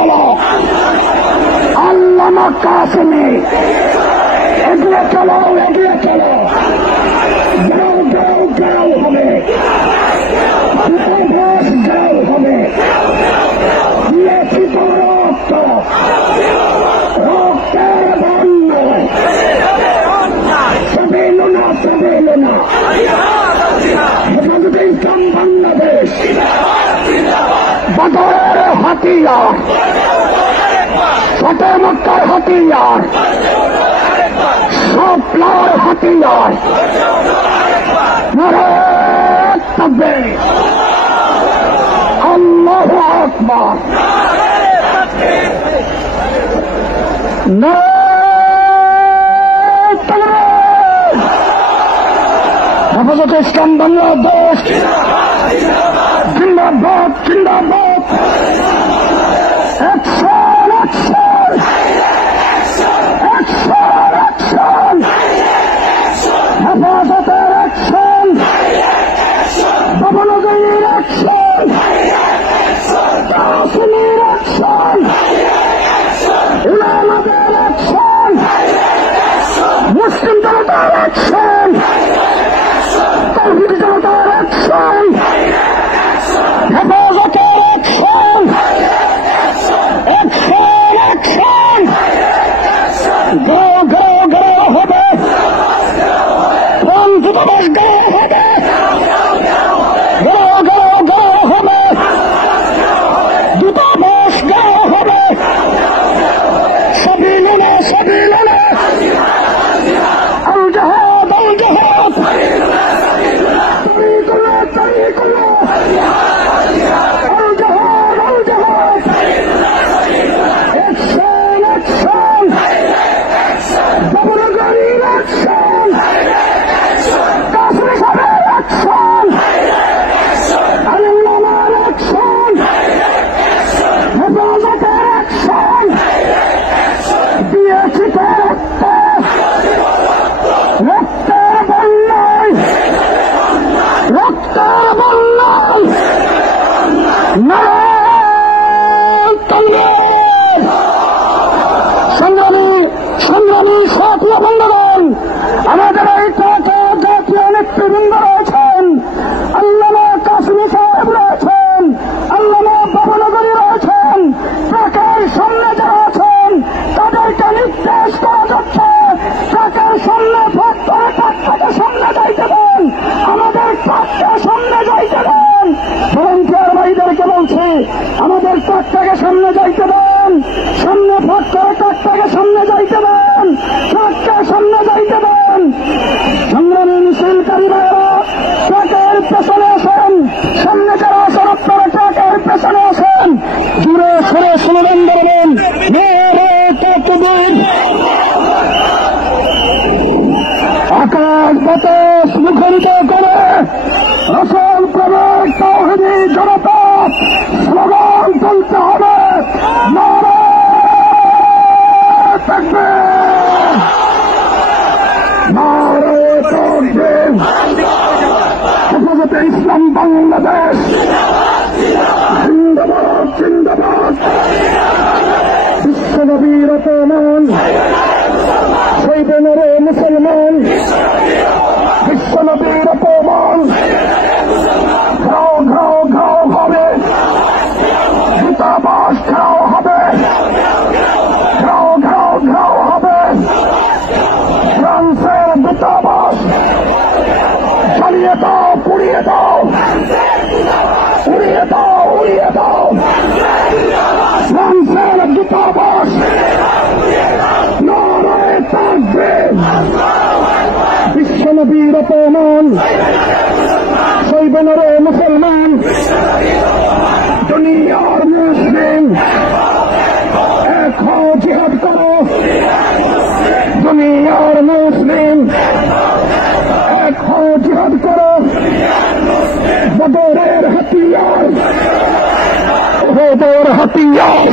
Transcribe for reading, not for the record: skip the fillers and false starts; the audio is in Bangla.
চলো, আল্লামা কাসেমি এগিয়ে চলো, এগিয়ে চলো, গাও গাও গাও হবে, উপবাস গাও হবে, দিয়েছি তো রক্ত, রক্তের বন্য, সবেলো না, সবেলো না, হেফাজতে ইসলাম বাংলাদেশ বদরের হাতিয়ার, ফতে মক্কার হাতিয়ার, স্বপ্নার হাতিয়ার, নারে তাকবীর, আল্লাহু আকবার, নারে তাকবীর, হেফাজতে ইসলাম বাংলাদেশ জিন্দাবাদ, জিন্দাবাদ, অ্যাকশন, অ্যাকশন, অ্যাকশন, অ্যাকশন, হেফাজতের অ্যাকশন, বাবনগরীর অ্যাকশন, কাসেমির অ্যাকশন, উলামাদের অ্যাকশন, মুসলিম জনতার অ্যাকশন, তাওহীদি জনতার অ্যাকশন, হেফাজতের অ্যাকশন, অ্যাকশন, অ্যাকশন, গাও গাও গাও হবে, দূতাবাস গাও হবে, গাও গাও গাও হবে, দূতাবাস গাও হবে, সাবিলুনা, সাবিলুনা, আল জাহাদ, আল জাহাদ, তরিকুল্লাহ, তরিকুল্লাহ, আল জাহাদ, আল জাহাদ, অ্যাকশন, অ্যাকশন, বাবনগরীর অ্যাকশন, কাসেমি সাহেবের অ্যাকশন, আল্লামার অ্যাকশন, হেফাজতের অ্যাকশন, দিয়েছি তো রক্ত, রক্তের বন্যায়, রক্তের বন্যায়, নারে তাকবীর, সংগ্রামী, সংগ্রামী সাথী বন্ধুগণ, আমাদের এই জাতীয় নেতৃবৃন্দ রয়েছেন, আল্লামা কাসেমি সাহেব রয়েছেন, আল্লামা বাবনগরী রয়েছেন, ট্রাকের সামনে যারা আছেন তাদেরকে নির্দেশ করা যাচ্ছে ট্রাকের সামনে ভোট করে ট্রাকটাকে সামনে যাইতে দেন, আমাদের ট্রাককে সামনে যাইতে দেন, ভলান্টিয়ার ভাইদেরকে বলছি আমাদের ট্রাকটাকে সামনে যাইতে দেন, সামনে ভোট করে ট্রাকটাকে সামনে যাইতে দেন, ট্রাককে সামনে যাইতে দেন। সংগ্রামী মিছিলকারী ভাইয়েরা ট্রাকের পেছনে আসেন, সামনে যারা আছেন আপনারা ট্রাকের পেছনে আসেন, জুড়ে সরে স্লোগান দেবেন, নারে তাকবীর, আকাশ বাতাস মুখরিত করে রসুল প্রেমের তাওহীদি জনতা স্লোগান তুলতে হবে, নারে তাকবীর, নারে তাকবীর, হেফাজতে ইসলাম বাংলাদেশ জিন্দাবাদ, জিন্দাবাদ, বিশ্বনবীর অপমান, শহীদ নরে মুসলমান, বিশ্বনবীর অপমান, ঘাও ঘাও ঘাও হবে, দূতাবাস ঘাও হবে, ঘাও ঘাও ঘাও হবে, ফ্রান্সের দূতাবাস জ্বালিয়ে দাও, পুড়িয়ে দাও, উড়িয়ে দাও, উড়িয়ে দাও, ফ্রান্সের দূতাবাস, নারে তাকবীর, বিশ্বনবীর অপমান, শহীদ নরে মুসলমান, দুনিয়ার মুসলিম এক হও, জিহাদ করো, দুনিয়ার মুসলিম এক হও, জিহাদ করো, বদরের হাতিয়ার, ওহদের হাতিয়ার।